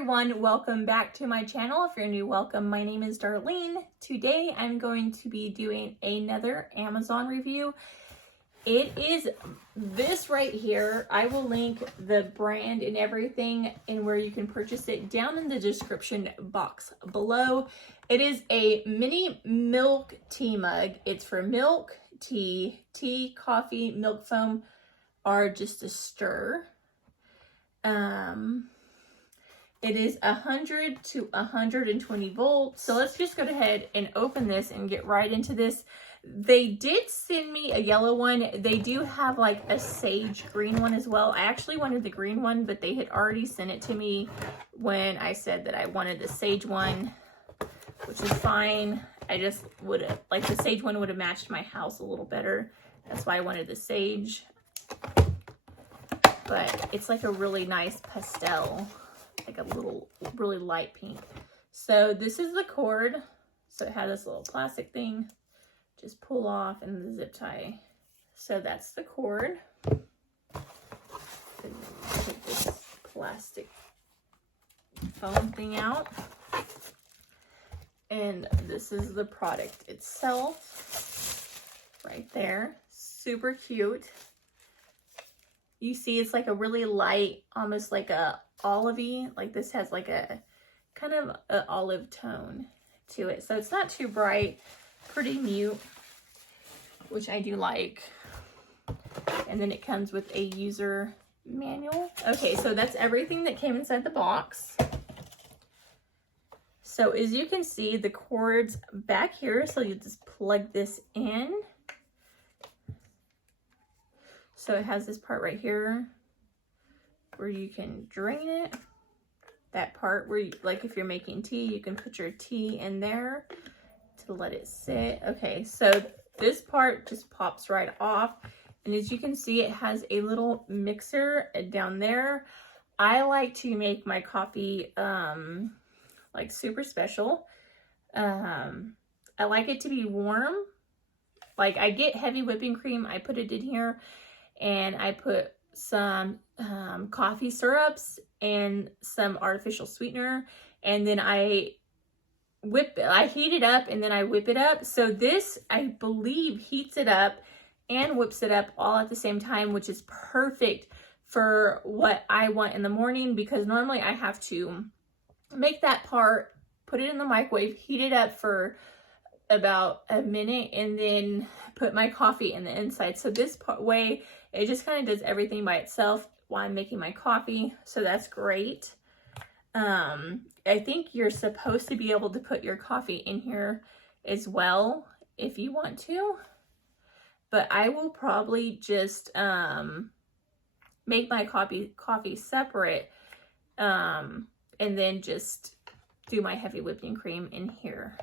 everyone, welcome back to my channel. If you're new, welcome. My name is Darlene. Today I'm going to be doing another Amazon review. It is this right here. I will link the brand and everything and where you can purchase it down in the description box below. It is a mini milk tea mug. It's for milk, tea, coffee, milk foam, or just a stir. It is 100 to 120 volts. So let's just go ahead and open this and get right into this. They did send me a yellow one. They do have like a sage green one as well. I actually wanted the green one, but they had already sent it to me when I said that I wanted the sage one, which is fine. I just would have, like, the sage one would have matched my house a little better. That's why I wanted the sage. But it's like a really nice pastel, like a little really light pink. So this is the cord. So it has this little plastic thing, just pull off, and the zip tie. So that's the cord. And then take this plastic foam thing out. And this is the product itself right there. Super cute. You see it's like a really light, almost like a olivey, like this has like a kind of an olive tone to it. So it's not too bright, pretty mute, which I do like. And then it comes with a user manual. Okay, so that's everything that came inside the box. So as you can see, the cord's back here, so you just plug this in. So it has this part right here where you can drain it. That part where, you, like if you're making tea, you can put your tea in there to let it sit. Okay, so this part just pops right off. And as you can see, it has a little mixer down there. I like to make my coffee like super special. I like it to be warm. Like I get heavy whipping cream, I put it in here. And I put some coffee syrups and some artificial sweetener. And then I heat it up and then I whip it up. So this, I believe, heats it up and whips it up all at the same time, which is perfect for what I want in the morning, because normally I have to make that part, put it in the microwave, heat it up for about a minute, and then put my coffee in the inside. So this way, it just kind of does everything by itself while I'm making my coffee. So that's great. I think you're supposed to be able to put your coffee in here as well if you want to. But I will probably just make my coffee separate and then just do my heavy whipping cream in here.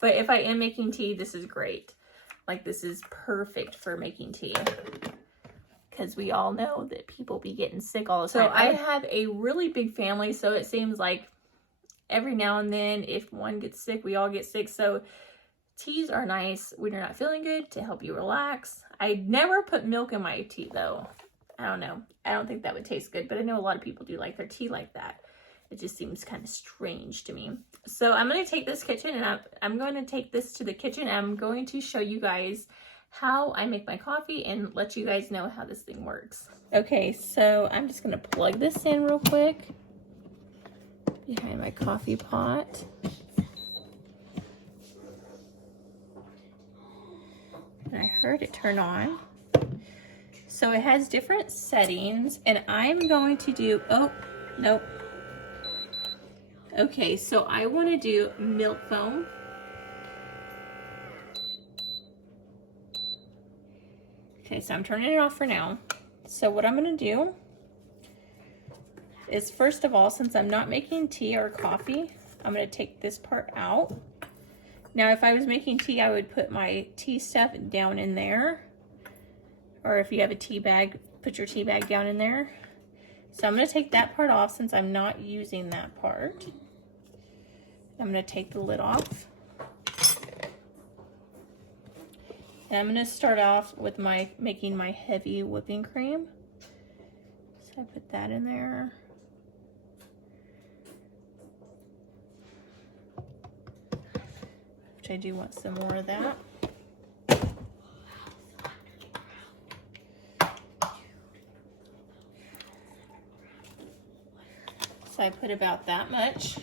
But if I am making tea, this is great. Like, this is perfect for making tea, because we all know that people be getting sick all the time. So I have a really big family, so it seems like every now and then, if one gets sick, we all get sick. So teas are nice when you're not feeling good to help you relax. I never put milk in my tea, though. I don't know. I don't think that would taste good, but I know a lot of people do like their tea like that. It just seems kind of strange to me. So I'm going to take this kitchen and I'm going to take this to the kitchen. And I'm going to show you guys how I make my coffee and let you guys know how this thing works. Okay, so I'm just going to plug this in real quick behind my coffee pot. And I heard it turn on. So it has different settings, and I'm going to do, oh, nope. Okay, so I want to do milk foam. Okay, so I'm turning it off for now. So what I'm going to do is, first of all, since I'm not making tea or coffee, I'm going to take this part out. Now, if I was making tea, I would put my tea stuff down in there. Or if you have a tea bag, put your tea bag down in there. So I'm going to take that part off since I'm not using that part. I'm going to take the lid off. And I'm going to start off with making my heavy whipping cream. So I put that in there. which I do want some more of that. So I put about that much.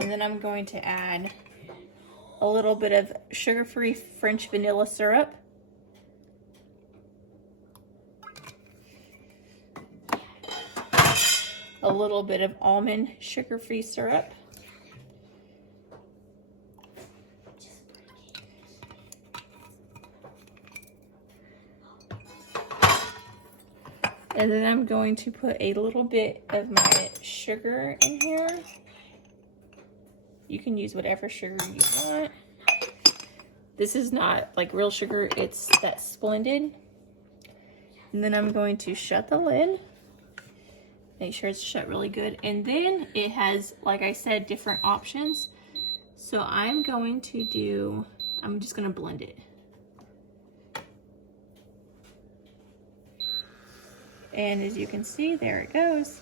And then I'm going to add a little bit of sugar-free French vanilla syrup. A little bit of almond sugar-free syrup. And then I'm going to put a little bit of my sugar in here. You can use whatever sugar you want. This is not like real sugar, it's that Splendid. And then I'm going to shut the lid. Make sure it's shut really good. And then it has, like I said, different options. So I'm just gonna blend it. And as you can see, there it goes.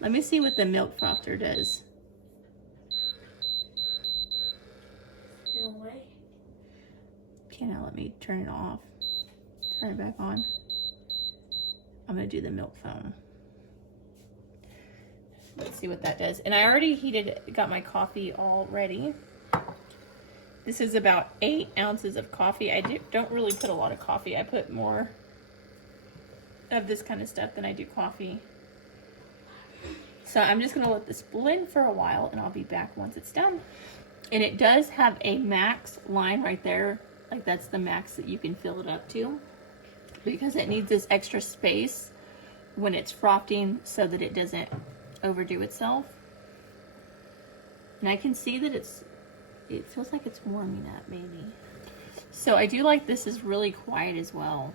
Let me see what the milk frother does. No way. Okay, now let me turn it off. Turn it back on. I'm gonna do the milk foam. Let's see what that does. And I already got my coffee all ready. This is about 8 ounces of coffee. I don't really put a lot of coffee. I put more of this kind of stuff than I do coffee. So I'm just gonna let this blend for a while and I'll be back once it's done. And it does have a max line right there. Like that's the max that you can fill it up to, because it needs this extra space when it's frothing so that it doesn't overdo itself. And I can see that it feels like it's warming up maybe. So I do like this is really quiet as well.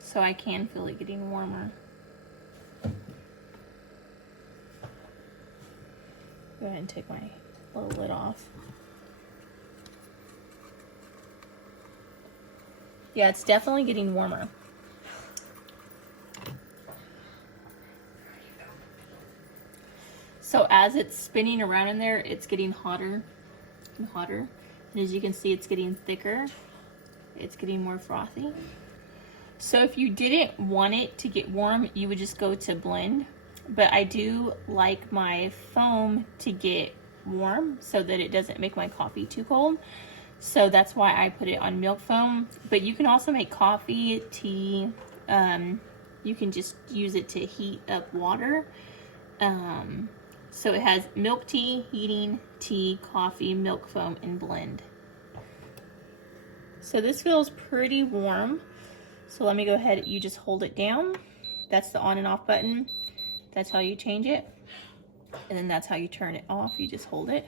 So I can feel it getting warmer. Go ahead and take my little lid off. Yeah, it's definitely getting warmer. So as it's spinning around in there, it's getting hotter and hotter. And as you can see, it's getting thicker. It's getting more frothy. So if you didn't want it to get warm, you would just go to blend. But I do like my foam to get warm so that it doesn't make my coffee too cold. So that's why I put it on milk foam. But you can also make coffee, tea. You can just use it to heat up water. So it has milk tea, heating, tea, coffee, milk foam, and blend. So this feels pretty warm. So let me go ahead, you just hold it down. That's the on and off button. That's how you change it. And then that's how you turn it off. You just hold it.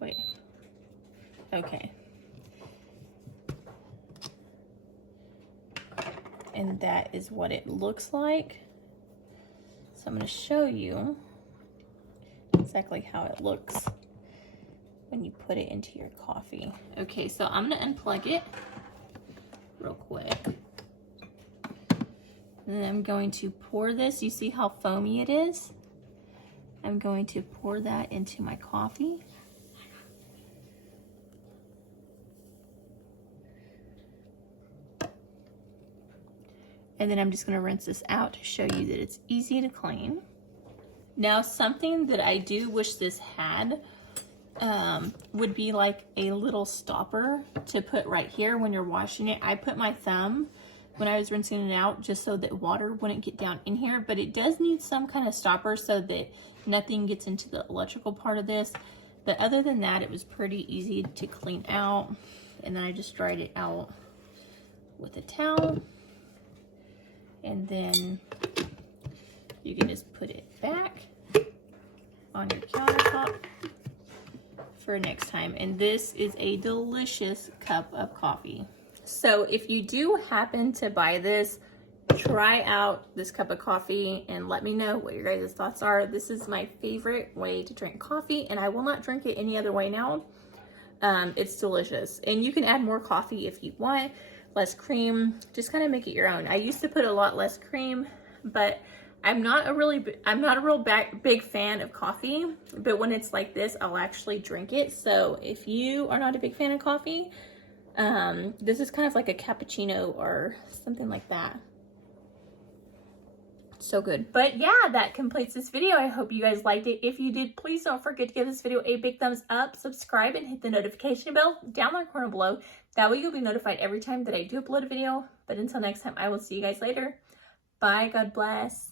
Wait. Okay. And that is what it looks like. So I'm going to show you exactly how it looks when you put it into your coffee. Okay, so I'm going to unplug it real quick. And then I'm going to pour this. You see how foamy it is? I'm going to pour that into my coffee. And then I'm just gonna rinse this out to show you that it's easy to clean. Now, something that I do wish this had would be like a little stopper to put right here when you're washing it. I put my thumb when I was rinsing it out just so that water wouldn't get down in here, but it does need some kind of stopper so that nothing gets into the electrical part of this. But other than that, it was pretty easy to clean out. And then I just dried it out with a towel. And then you can just put it back on your countertop for next time. And this is a delicious cup of coffee. So if you do happen to buy this, try out this cup of coffee and let me know what your guys' thoughts are. This is my favorite way to drink coffee, and I will not drink it any other way now. It's delicious. And you can add more coffee if you want, less cream, just kind of make it your own. I used to put a lot less cream, but I'm not a real big fan of coffee, but when it's like this, I'll actually drink it. So if you are not a big fan of coffee, this is kind of like a cappuccino or something like that. So good. But yeah, that completes this video. I hope you guys liked it. If you did, please don't forget to give this video a big thumbs up, subscribe, and hit the notification bell down in the corner below. That way you'll be notified every time that I do upload a video. But until next time, I will see you guys later. Bye. God bless.